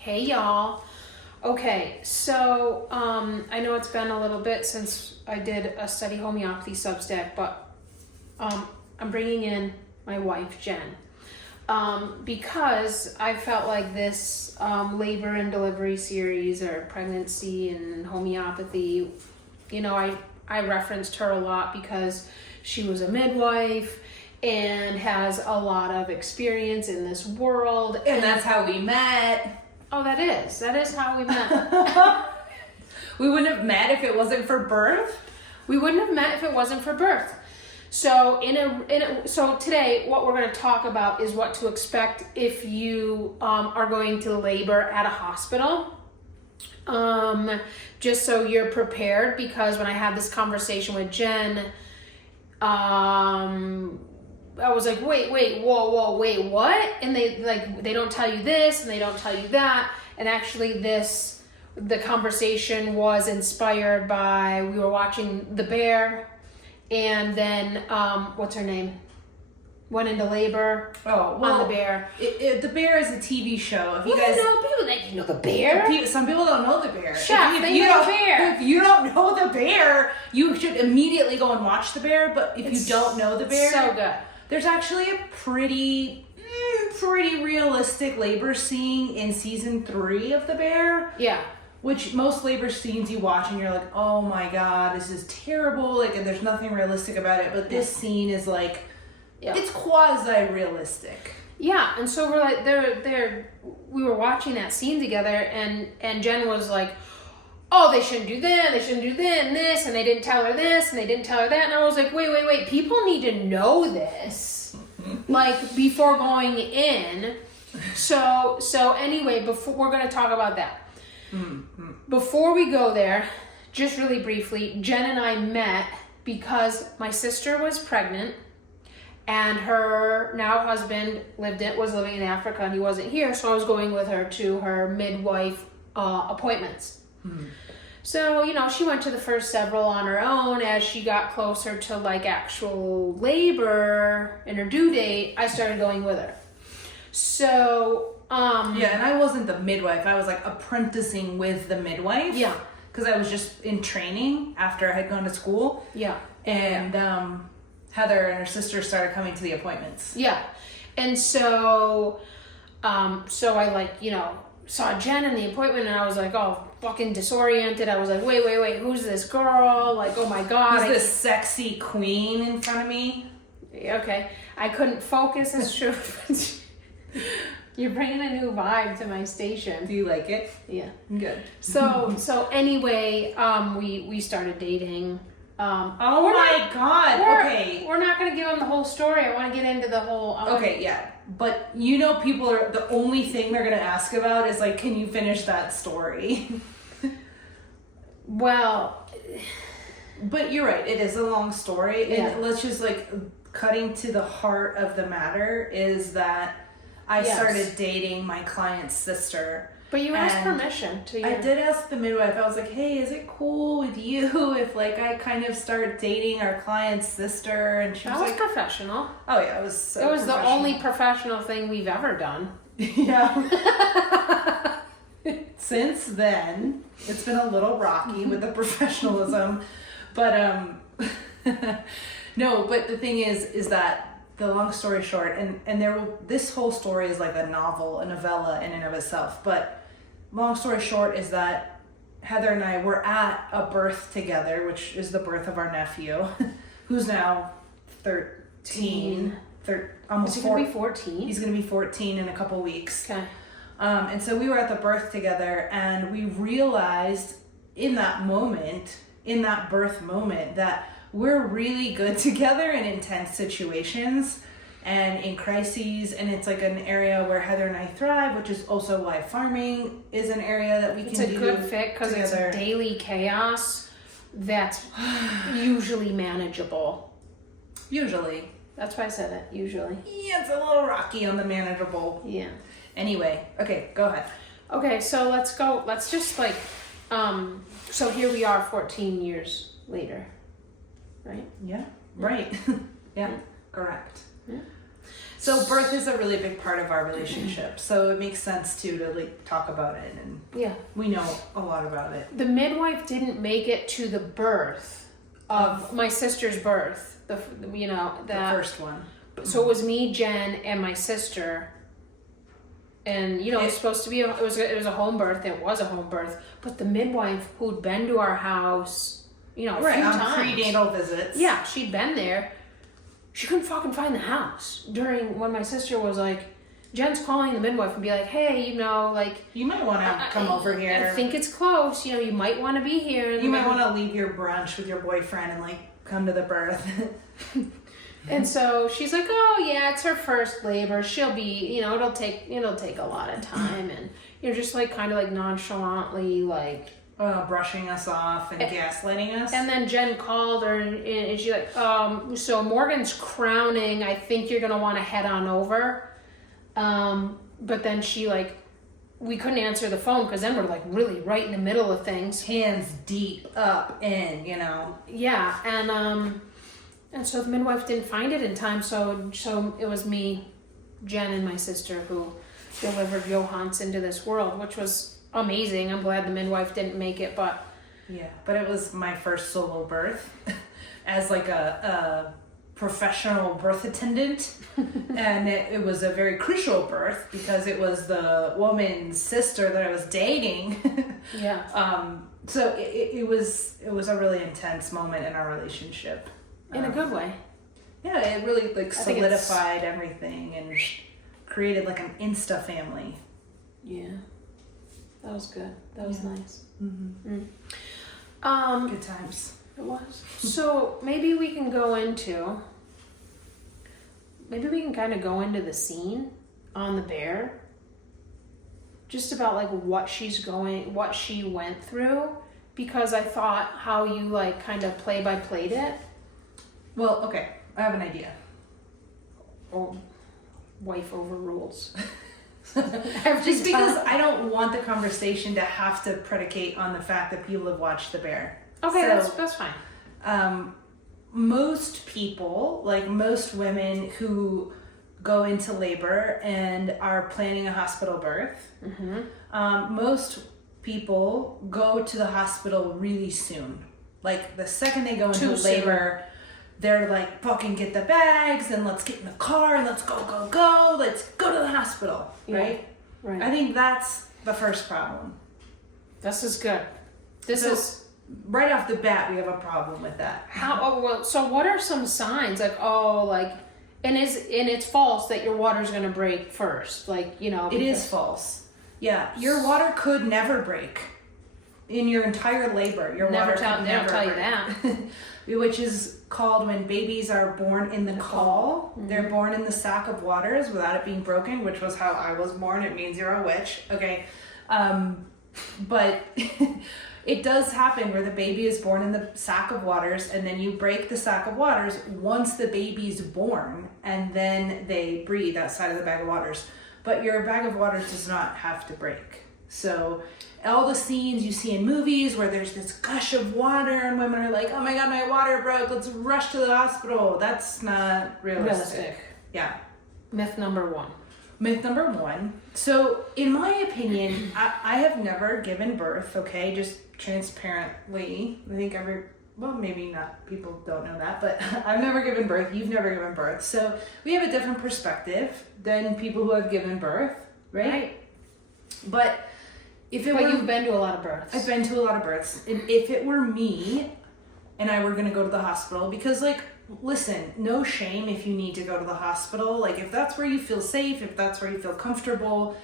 Hey y'all. Okay, so I know it's been a little bit since I did a study homeopathy Substack, but I'm bringing in my wife Jen because I felt like this labor and delivery series or pregnancy and homeopathy, you know, I referenced her a lot because she was a midwife and has a lot of experience in this world. And that's how we met. Oh, that is how we met. We wouldn't have met if it wasn't for birth. We wouldn't have met if it wasn't for birth. So so today what we're going to talk about is what to expect if you are going to labor at a hospital. Just so you're prepared, because when I had this conversation with Jen, I was like, wait, whoa, wait, what? And they don't tell you this and they don't tell you that. And actually the conversation was inspired by, we were watching The Bear, and then, what's her name? Went into labor on The Bear. The Bear is a TV show. If you guys know, people that you know The Bear. Some people don't know The Bear. Chef, they know The Bear. If you don't know The Bear, you should immediately go and watch The Bear. But if you don't know The Bear, so good. There's actually a pretty realistic labor scene in season 3 of The Bear. Yeah. Which most labor scenes you watch and you're like, oh my god, this is terrible. Like, and there's nothing realistic about it. But this scene is like, it's quasi-realistic. Yeah, and so we're like, we were watching that scene together, and Jen was like, oh, they shouldn't do that, they shouldn't do that, and this, and they didn't tell her this, and they didn't tell her that, and I was like, wait, people need to know this, like, before going in. So anyway, before we're going to talk about that. Mm-hmm. Before we go there, just really briefly, Jen and I met because my sister was pregnant, and her now husband was living in Africa, and he wasn't here, so I was going with her to her midwife appointments. So, you know, she went to the first several on her own. As she got closer to like actual labor and her due date, I started going with her. So, yeah, and I wasn't the midwife. I was like apprenticing with the midwife. Yeah. Because I was just in training after I had gone to school. Yeah. And Heather and her sister started coming to the appointments. Yeah. And so I saw Jen in the appointment, and I was like, oh, fucking disoriented. I was like, wait, who's this girl? Like, oh my god. Who's this sexy queen in front of me? Okay. I couldn't focus, it's true. You're bringing a new vibe to my station. Do you like it? Yeah. Good. So anyway, we started dating. Oh my god. Okay. We're not going to give them the whole story. I want to get into the whole... Okay, yeah. But you know, people are... The only thing they're going to ask about is like, can you finish that story? Well... But you're right. It is a long story. Yeah. And let's just like... Cutting to the heart of the matter is that I started dating my client's sister. But you asked permission to I did ask the midwife. I was like, hey, is it cool with you if like I kind of start dating our client's sister? And she was like, professional. Oh yeah, it was so It was the only professional thing we've ever done. Yeah. Since then, it's been a little rocky with the professionalism. But no, but the thing is that the long story short, and this whole story is like a novella in and of itself, but long story short is that Heather and I were at a birth together, which is the birth of our nephew, who's now 13. Almost Is he going to be 14? He's going to be 14 in a couple weeks. Okay. And so we were at the birth together, and we realized in that birth moment, that we're really good together in intense situations and in crises, and it's like an area where Heather and I thrive, which is also why farming is an area that we can do together. It's a good fit because it's daily chaos that's usually manageable. Usually. That's why I said it, usually. Yeah, it's a little rocky on the manageable. Yeah. Anyway, okay, go ahead. Okay, so let's just like, so here we are 14 years later. Right? Yeah. Right. Yeah. Correct. Yeah. So birth is a really big part of our relationship. So it makes sense too to like talk about it, and Yeah. we know a lot about it. The midwife didn't make it to the birth of my sister's birth. The first one. So it was me, Jen, and my sister. And it was supposed to be it was a home birth. It was a home birth, but the midwife who'd been to our house, a few times, prenatal visits. Yeah, she'd been there. She couldn't fucking find the house during when my sister was like, Jen's calling the midwife and be like, hey, like you might want to come over here. I think it's close. You might want to be here. You might want to leave your brunch with your boyfriend and like come to the birth. And so she's like, oh yeah, it's her first labor. She'll be, it'll take a lot of time, and just like kind of like nonchalantly like brushing us off and gaslighting us. And then Jen called her and she's like, so Morgan's crowning. I think you're gonna want to head on over. But then we couldn't answer the phone because then we're like really right in the middle of things, hands deep up in, Yeah, and so the midwife didn't find it in time, so it was me, Jen, and my sister who delivered Johannes into this world, which was amazing. I'm glad the midwife didn't make it, but... Yeah, but it was my first solo birth as like a professional birth attendant, and it was a very crucial birth because it was the woman's sister that I was dating. Yeah. So it was a really intense moment in our relationship. In a good way. Yeah, it really like solidified everything and created like an Insta family. Yeah, that was good. That was nice. Mm-hmm. Good times. It was. So maybe we can kind of go into the scene on the bear. Just about like what she went through, because I thought how you like kind of play by played it. Well, okay, I have an idea. Oh, wife overrules. Just because I don't want the conversation to have to predicate on the fact that people have watched The Bear. Okay, that's fine. Most people, like most women who go into labor and are planning a hospital birth, most people go to the hospital really soon. Like the second they go into labor, they're like, fucking get the bags and let's get in the car and let's go. Let's go to the hospital, right? Right. I think that's the first problem. This is good. This is right off the bat, we have a problem with that. So what are some signs and it's false that your water's going to break first, it is false. Yeah, your water could never break in your entire labor. Your water could never tell you break. that. Which is called when babies are born in the caul. Mm-hmm. They're born in the sac of waters without it being broken, which was how I was born. It means you're a witch. Okay. But it does happen where the baby is born in the sac of waters, and then you break the sac of waters once the baby's born, and then they breathe outside of the bag of waters. But your bag of waters does not have to break. So all the scenes you see in movies where there's this gush of water and women are like, oh my god, my water broke, let's rush to the hospital. That's not realistic. Yeah. Myth number one. So in my opinion, I have never given birth, okay, just transparently. I think maybe not, people don't know that, but I've never given birth, you've never given birth. So we have a different perspective than people who have given birth, right? But you've been to a lot of births. I've been to a lot of births. And if it were me and I were going to go to the hospital, because listen, no shame if you need to go to the hospital. If that's where you feel safe, if that's where you feel comfortable,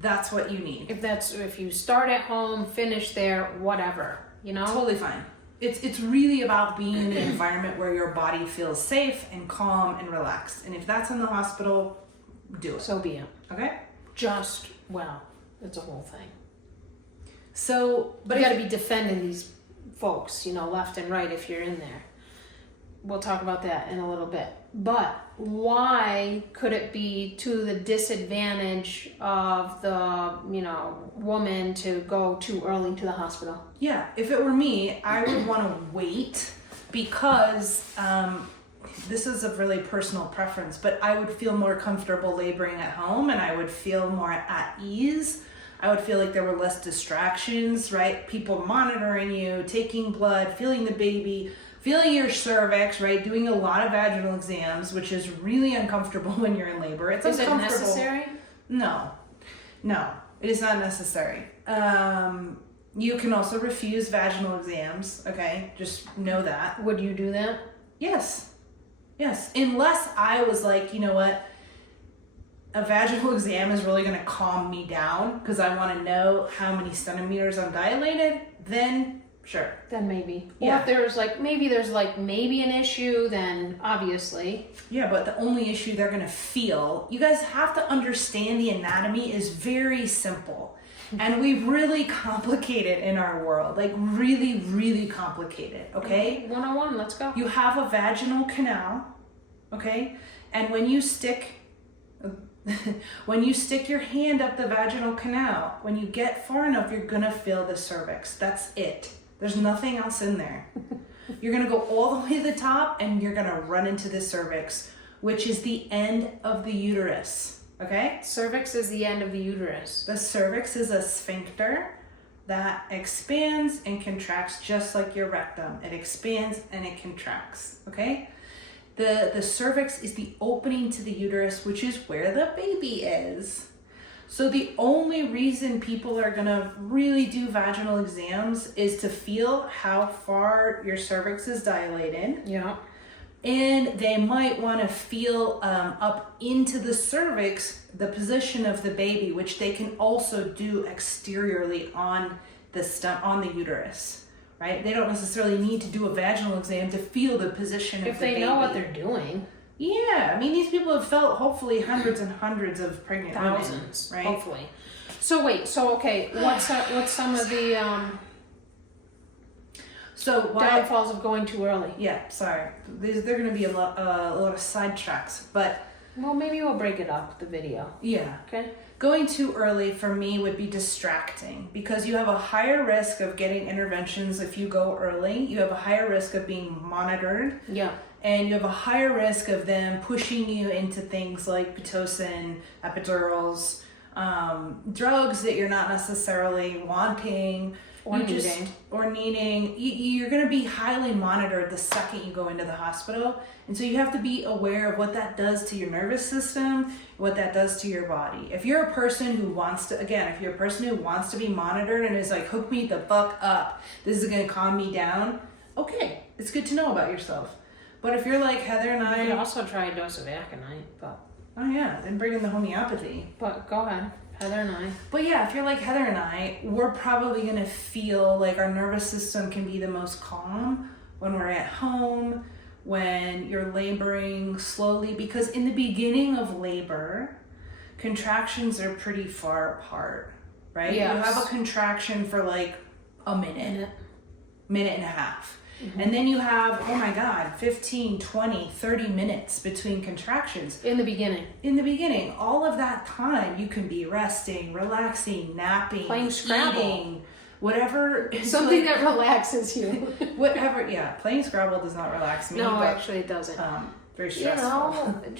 that's what you need. If you start at home, finish there, whatever, Totally fine. It's really about being in an environment where your body feels safe and calm and relaxed. And if that's in the hospital, do it. So be it. Okay? It's a whole thing. So, but you got to be defending these folks, left and right if you're in there. We'll talk about that in a little bit. But why could it be to the disadvantage of the, woman to go too early to the hospital? Yeah, if it were me, I would want to wait because this is a really personal preference, but I would feel more comfortable laboring at home, and I would feel more at ease. I would feel like there were less distractions, right? People monitoring you, taking blood, feeling the baby, feeling your cervix, right? Doing a lot of vaginal exams, which is really uncomfortable when you're in labor. It's Is it uncomfortable. necessary? No, it is not necessary. You can also refuse vaginal exams, okay? Just know that. Would you do that? Yes. Unless I was like, you know what? A vaginal exam is really going to calm me down because I want to know how many centimeters I'm dilated, then sure. Then maybe. Yeah. Or if there's maybe an issue, then obviously. Yeah, but the only issue they're going to feel, you guys have to understand the anatomy is very simple. And we really complicate it in our world, like really, really complicated, okay? 101, let's go. You have a vaginal canal, okay? And when you stick your hand up the vaginal canal, when you get far enough, you're gonna feel the cervix. That's it. There's nothing else in there. You're gonna go all the way to the top and you're gonna run into the cervix, which is the end of the uterus, okay? Cervix is the end of the uterus. The cervix is a sphincter that expands and contracts just like your rectum. It expands and it contracts, okay? The cervix is the opening to the uterus, which is where the baby is. So the only reason people are gonna really do vaginal exams is to feel how far your cervix is dilated. Yeah. And they might want to feel up into the cervix, the position of the baby, which they can also do exteriorly on the uterus. Right? They don't necessarily need to do a vaginal exam to feel the position of the baby. If they know what they're doing. Yeah, I mean, these people have felt hopefully hundreds and hundreds of pregnant Thousands, women, right? hopefully. So wait, okay, what's some of the downfalls of going too early? Yeah, sorry. They're going to be a lot of sidetracks, but... Well, maybe we'll break it up, the video. Yeah. Okay. Going too early for me would be distracting because you have a higher risk of getting interventions if you go early. You have a higher risk of being monitored. Yeah. And you have a higher risk of them pushing you into things like Pitocin, epidurals, drugs that you're not necessarily wanting. Or needing. You're going to be highly monitored the second you go into the hospital. And so you have to be aware of what that does to your nervous system, what that does to your body. If you're a person who wants to be monitored and is like, hook me the fuck up, this is going to calm me down, okay, it's good to know about yourself. But if you're like Heather and I... You could also try a dose of aconite, but... Oh yeah, then bring in the homeopathy. But go ahead. Heather and I. But yeah, if you're like Heather and I, we're probably going to feel like our nervous system can be the most calm when we're at home, when you're laboring slowly, because in the beginning of labor, contractions are pretty far apart, right? Yes. You have a contraction for like a minute and a half. Mm-hmm. And then you have, 15, 20, 30 minutes between contractions. In the beginning. All of that time, you can be resting, relaxing, napping, playing Scrabble. eating, whatever. Something that relaxes you. Whatever, yeah. Playing Scrabble does not relax me. No, but, actually it doesn't. very stressful. You know,